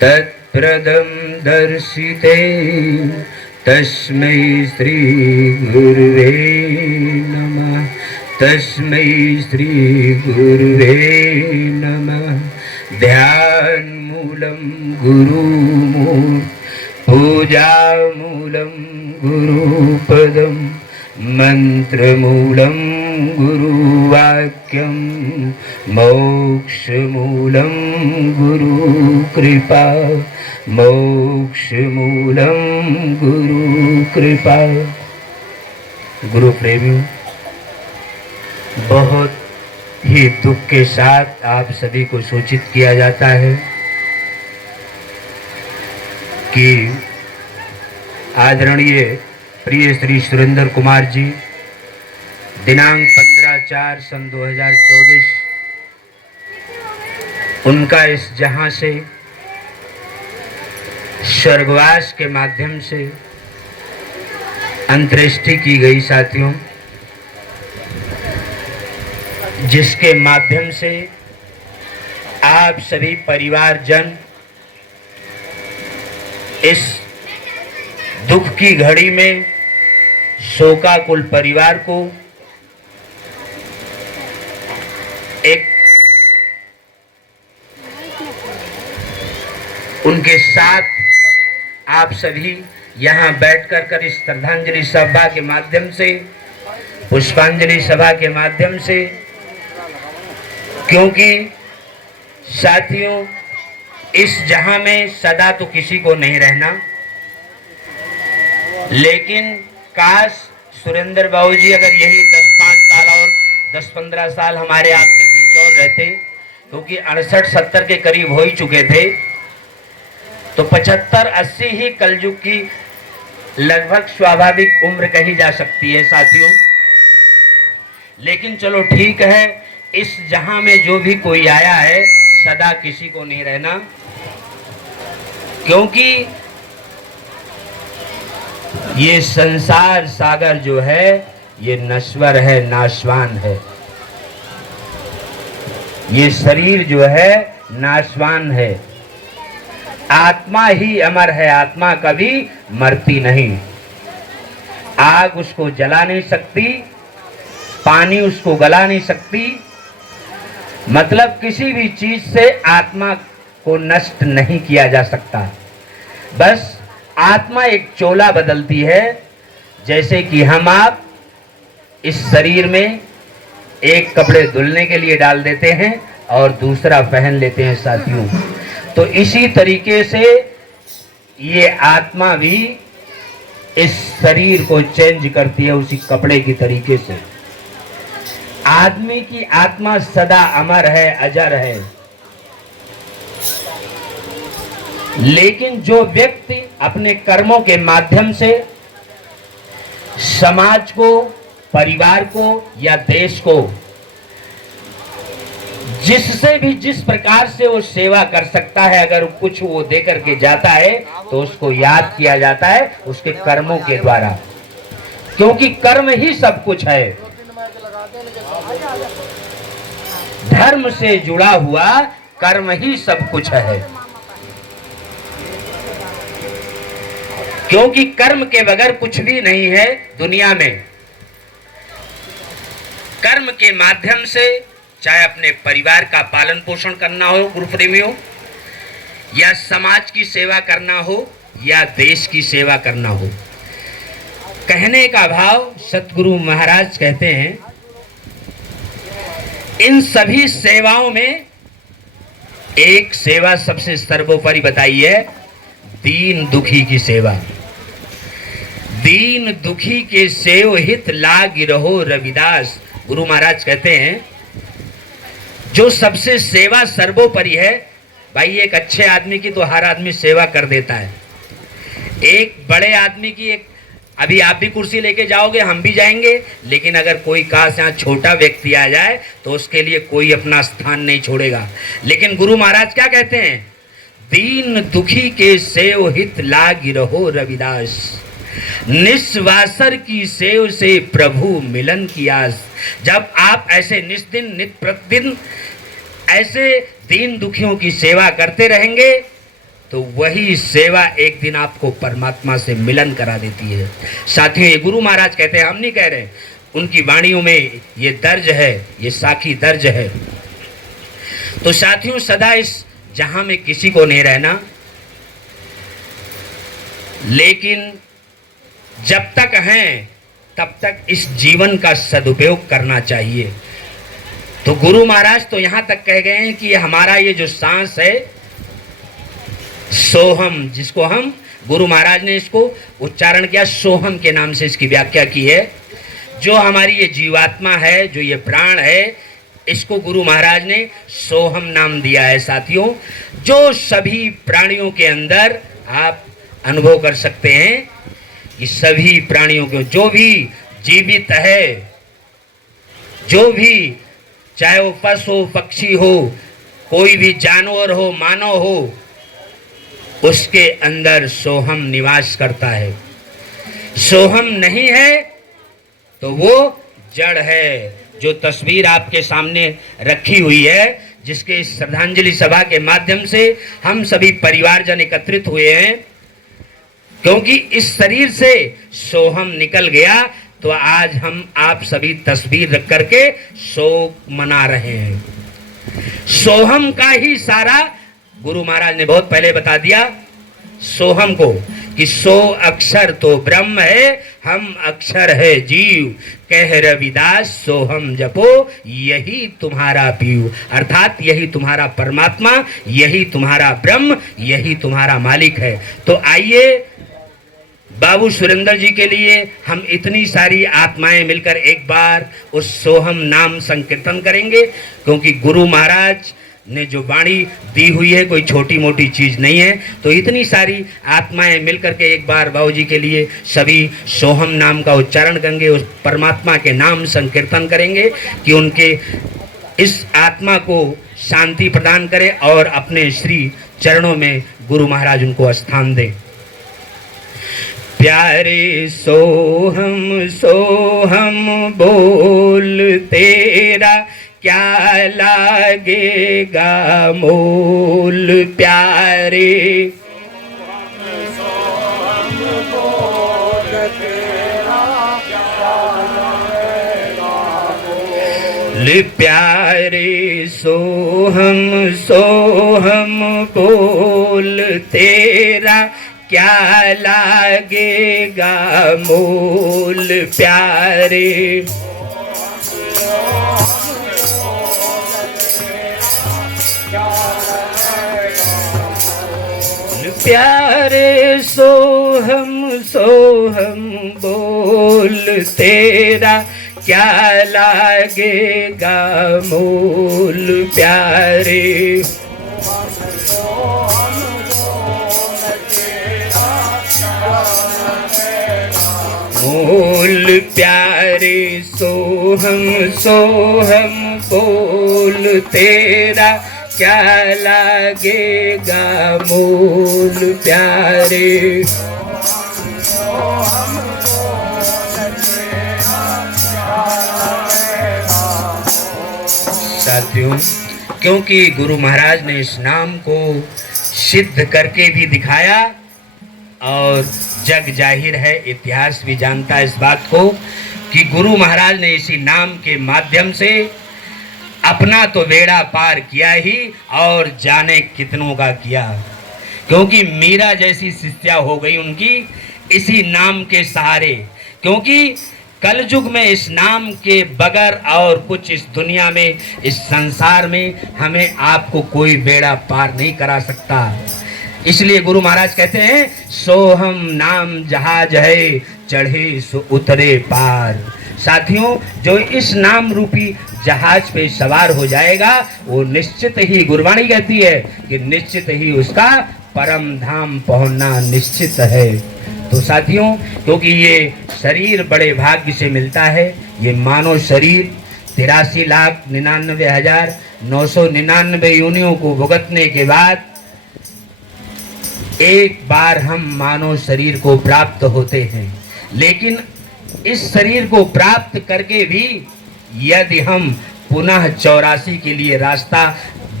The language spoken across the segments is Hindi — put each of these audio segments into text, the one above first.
तत्प्रदं दर्शिते तस्मै श्री गुरुवे नमः। तस्मै श्री गुरुवे नमः। ध्यान मूलं गुरुमूर्ति, पूजा मूलं गुरुपदं, मंत्रमूलं गुरुवाक्यं, मोक्षमूलं गुरुकृपा, मोक्षमूलं गुरुकृपा। गुरु प्रेमियों, बहुत ही दुख के साथ आप सभी को सूचित किया जाता है कि आदरणीय प्रिय श्री सुरेंद्र कुमार जी दिनांक 15/4/2024 उनका इस जहां से स्वर्गवास के माध्यम से अंत्येष्टि की गई साथियों, जिसके माध्यम से आप सभी परिवारजन इस दुख की घड़ी में शोकाकुल परिवार को एक उनके साथ आप सभी यहाँ बैठकर इस श्रद्धांजलि सभा के माध्यम से, पुष्पांजलि सभा के माध्यम से, क्योंकि साथियों इस जहां में सदा तो किसी को नहीं रहना, लेकिन काश सुरेंद्र बाबू जी अगर यही 10-5 साल और 10-15 साल हमारे आपके बीच और रहते, क्योंकि 68-70 के करीब हो ही चुके थे, तो 75-80 ही कलयुग की लगभग स्वाभाविक उम्र कही जा सकती है साथियों। लेकिन चलो ठीक है, इस जहां में जो भी कोई आया है सदा किसी को नहीं रहना, क्योंकि ये संसार सागर जो है ये नश्वर है, नाशवान है। ये शरीर जो है नाशवान है, आत्मा ही अमर है, आत्मा कभी मरती नहीं। आग उसको जला नहीं सकती, पानी उसको गला नहीं सकती, मतलब किसी भी चीज से आत्मा को नष्ट नहीं किया जा सकता। बस आत्मा एक चोला बदलती है, जैसे कि हम आप इस शरीर में एक कपड़े धुलने के लिए डाल देते हैं और दूसरा पहन लेते हैं साथियों। तो इसी तरीके से ये आत्मा भी इस शरीर को चेंज करती है, उसी कपड़े की तरीके से। आदमी की आत्मा सदा अमर है, अजर है, लेकिन जो व्यक्ति अपने कर्मों के माध्यम से समाज को, परिवार को या देश को जिससे भी जिस प्रकार से वो सेवा कर सकता है, अगर कुछ वो दे करके जाता है तो उसको याद किया जाता है उसके कर्मों के द्वारा, क्योंकि कर्म ही सब कुछ है। धर्म से जुड़ा हुआ कर्म ही सब कुछ है, क्योंकि कर्म के बगैर कुछ भी नहीं है दुनिया में। कर्म के माध्यम से चाहे अपने परिवार का पालन पोषण करना हो गुरु प्रेमियों, या समाज की सेवा करना हो या देश की सेवा करना हो। कहने का भाव सतगुरु महाराज कहते हैं, इन सभी सेवाओं में एक सेवा सबसे सर्वोपरि बताई है, दीन दुखी की सेवा। दीन दुखी के सेव हित लाग रहो रविदास। गुरु महाराज कहते हैं जो सबसे सेवा सर्वोपरि है, भाई एक अच्छे आदमी की तो हर आदमी सेवा कर देता है। एक बड़े आदमी की, एक अभी आप भी कुर्सी लेके जाओगे, हम भी जाएंगे, लेकिन अगर कोई काश यहाँ छोटा व्यक्ति आ जाए तो उसके लिए कोई अपना स्थान नहीं छोड़ेगा। लेकिन गुरु महाराज क्या कहते हैं, दीन दुखी के सेव हित लाग रहो रविदास। निस्वासर की सेव से प्रभु मिलन की आस। जब आप ऐसे नित प्रतिदिन ऐसे दीन दुखियों की सेवा करते रहेंगे तो वही सेवा एक दिन आपको परमात्मा से मिलन करा देती है। साथियों, ये गुरु महाराज कहते हैं, हम नहीं कह रहे, उनकी वाणियों में ये दर्ज है, ये साखी दर्ज है। तो साथियों, सदा इस जहां में किसी को नहीं रहना, लेकिन जब तक हैं तब तक इस जीवन का सदुपयोग करना चाहिए। तो गुरु महाराज तो यहां तक कह गए हैं कि हमारा ये जो सांस है, सोहम, जिसको हम, गुरु महाराज ने इसको उच्चारण किया, सोहम के नाम से इसकी व्याख्या की है। जो हमारी ये जीवात्मा है, जो ये प्राण है, इसको गुरु महाराज ने सोहम नाम दिया है। साथियों, जो सभी प्राणियों के अंदर आप अनुभव कर सकते हैं कि सभी प्राणियों के, जो भी जीवित है, जो भी, चाहे वो पशु हो, पक्षी हो, कोई भी जानवर हो, मानव हो, उसके अंदर सोहम निवास करता है। सोहम नहीं है तो वो जड़ है। जो तस्वीर आपके सामने रखी हुई है, जिसके इस श्रद्धांजलि सभा के माध्यम से हम सभी परिवारजन एकत्रित हुए हैं, क्योंकि इस शरीर से सोहम निकल गया, तो आज हम आप सभी तस्वीर रख करके शोक मना रहे हैं। सोहम का ही सारा, गुरु महाराज ने बहुत पहले बता दिया सोहम को कि सो अक्षर तो ब्रह्म है, हम अक्षर है जीव, कह रविदास सोहम जपो, यही तुम्हारा पीयू। अर्थात यही तुम्हारा परमात्मा, यही तुम्हारा ब्रह्म, यही तुम्हारा मालिक है। तो आइए बाबू सुरेंद्र जी के लिए हम इतनी सारी आत्माएं मिलकर एक बार उस सोहम नाम संकीर्तन करेंगे, क्योंकि गुरु महाराज ने जो वाणी दी हुई है कोई छोटी मोटी चीज नहीं है। तो इतनी सारी आत्माएं मिलकर के एक बार बाबू जी के लिए सभी सोहम नाम का उच्चारण करेंगे, उस परमात्मा के नाम संकीर्तन करेंगे कि उनके इस आत्मा को शांति प्रदान करे और अपने श्री चरणों में गुरु महाराज उनको स्थान दें। प्यारे सोहम सोहम बोल तेरा, क्या लागेगा मोल। प्यारे सोहम बोल तेरा, क्या लागेगा मोल। प्यारे सोहम सोहम बोल तेरा, क्या लागेगा मोल। प्यारे प्यारे सोहम सोहम बोल तेरा, क्या लागेगा मोल। प्यारे मोल। प्यारे सोहम सोहम बोल तेरा, क्या लागेगा मोल। प्यारे साथियों, क्योंकि गुरु महाराज ने इस नाम को सिद्ध करके भी दिखाया और जग जाहिर है, इतिहास भी जानता है इस बात को कि गुरु महाराज ने इसी नाम के माध्यम से अपना तो बेड़ा पार किया ही और जाने कितनों का किया। क्योंकि मीरा जैसी शिष्या हो गई उनकी इसी नाम के सहारे, क्योंकि कलयुग में इस नाम के बगैर और कुछ इस दुनिया में, इस संसार में हमें आपको कोई बेड़ा पार नहीं करा सकता। इसलिए गुरु महाराज कहते हैं सोहम नाम जहाज है, चढ़े सो उतरे पार। साथियों, जो इस नाम रूपी जहाज पे सवार हो जाएगा वो निश्चित ही, गुरबाणी कहती है कि निश्चित ही उसका परम धाम पहुंचना निश्चित है। तो साथियों, क्योंकि ये शरीर बड़े भाग्य से मिलता है, ये मानव शरीर 83,99,999 योनियों को भुगतने के बाद एक बार हम मानव शरीर को प्राप्त होते हैं, लेकिन इस शरीर को प्राप्त करके भी यदि हम पुनः 84 के लिए रास्ता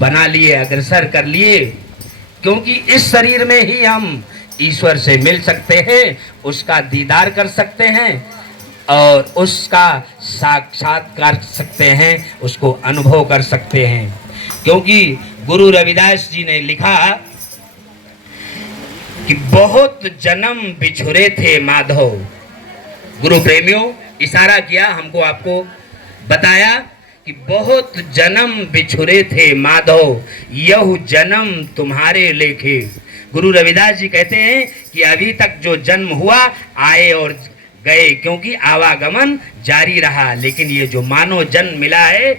बना लिए, अग्रसर कर लिए, क्योंकि इस शरीर में ही हम ईश्वर से मिल सकते हैं, उसका दीदार कर सकते हैं और उसका साक्षात्कार कर सकते हैं, उसको अनुभव कर सकते हैं। क्योंकि गुरु रविदास जी ने लिखा कि बहुत जन्म बिछुरे थे माधव। गुरु प्रेमियों, इशारा किया हमको, आपको बताया कि बहुत जन्म बिछुरे थे माधव, यह जन्म तुम्हारे लेखे। गुरु रविदास जी कहते हैं कि अभी तक जो जन्म हुआ आए और गए, क्योंकि आवागमन जारी रहा, लेकिन ये जो मानव जन्म मिला है,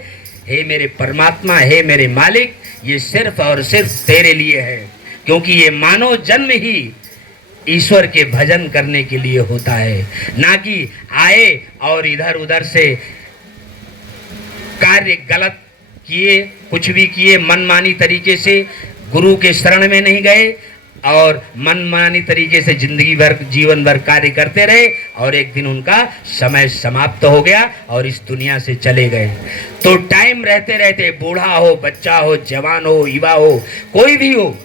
हे मेरे परमात्मा, हे मेरे मालिक, ये सिर्फ और सिर्फ तेरे लिए है। क्योंकि ये मानव जन्म ही ईश्वर के भजन करने के लिए होता है, ना कि आए और इधर उधर से कार्य गलत किए, कुछ भी किए, मनमानी तरीके से गुरु के शरण में नहीं गए और मनमानी तरीके से जिंदगी भर, जीवन भर कार्य करते रहे और एक दिन उनका समय समाप्त हो गया और इस दुनिया से चले गए। तो टाइम रहते रहते, बूढ़ा हो, बच्चा हो, जवान हो, युवा हो, कोई भी हो,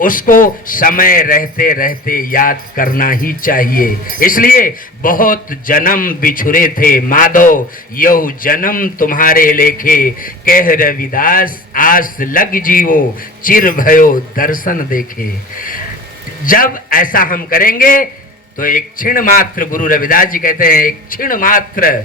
उसको समय रहते रहते याद करना ही चाहिए। इसलिए बहुत जन्म बिछुरे थे माधव, यह जन्म तुम्हारे लेखे, कह रविदास आस लग जीवो, चिर भयो दर्शन देखे। जब ऐसा हम करेंगे तो एक क्षण मात्र, गुरु रविदास जी कहते हैं, एक क्षण मात्र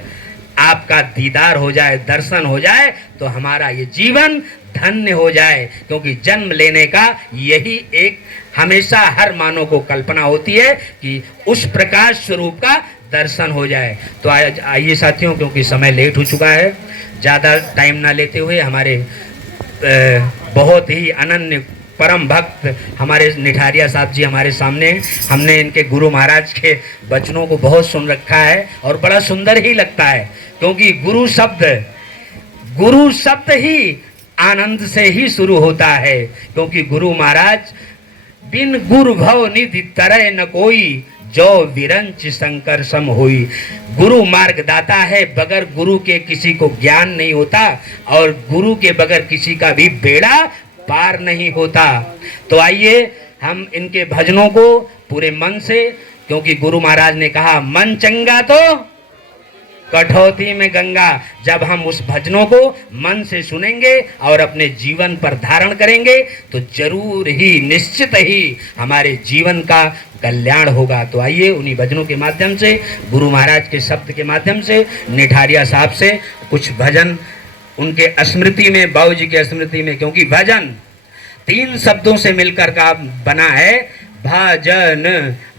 आपका दीदार हो जाए, दर्शन हो जाए, तो हमारा ये जीवन धन्य हो जाए। क्योंकि जन्म लेने का यही एक हमेशा हर मानव को कल्पना होती है कि उस प्रकाश स्वरूप का दर्शन हो जाए। तो आइए साथियों, क्योंकि समय लेट हो चुका है, ज़्यादा टाइम ना लेते हुए, हमारे बहुत ही अनन्य परम भक्त हमारे निठारिया साहब जी हमारे सामने हैं। हमने इनके गुरु महाराज के वचनों को बहुत सुन रखा है और बड़ा सुंदर ही लगता है, क्योंकि गुरु शब्द ही आनंद से ही शुरू होता है। क्योंकि गुरु महाराज, बिन गुरु भव निधि तरह न कोई, जो विरंच शंकर सम हुई। गुरु मार्गदाता है, बगैर गुरु के किसी को ज्ञान नहीं होता और गुरु के बगैर किसी का भी बेड़ा पार नहीं होता। तो आइए हम इनके भजनों को पूरे मन से, क्योंकि गुरु महाराज ने कहा मन चंगा तो कठौती में गंगा। जब हम उस भजनों को मन से सुनेंगे और अपने जीवन पर धारण करेंगे तो जरूर ही, निश्चित ही हमारे जीवन का कल्याण होगा। तो आइए उन्हीं भजनों के माध्यम से, गुरु महाराज के शब्द के माध्यम से, निठारिया साहब से कुछ भजन उनके स्मृति में, बाबू जी के स्मृति में, क्योंकि भजन 3 शब्दों से मिलकर का बना है। भजन,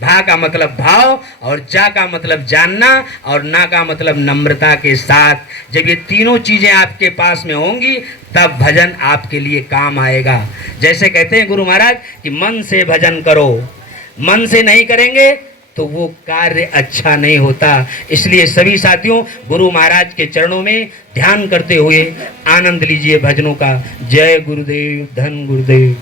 भा का मतलब भाव और जा का मतलब जानना और ना का मतलब नम्रता के साथ। जब ये तीनों चीजें आपके पास में होंगी तब भजन आपके लिए काम आएगा। जैसे कहते हैं गुरु महाराज कि मन से भजन करो, मन से नहीं करेंगे तो वो कार्य अच्छा नहीं होता। इसलिए सभी साथियों, गुरु महाराज के चरणों में ध्यान करते हुए आनंद लीजिए भजनों का। जय गुरुदेव, धन गुरुदेव।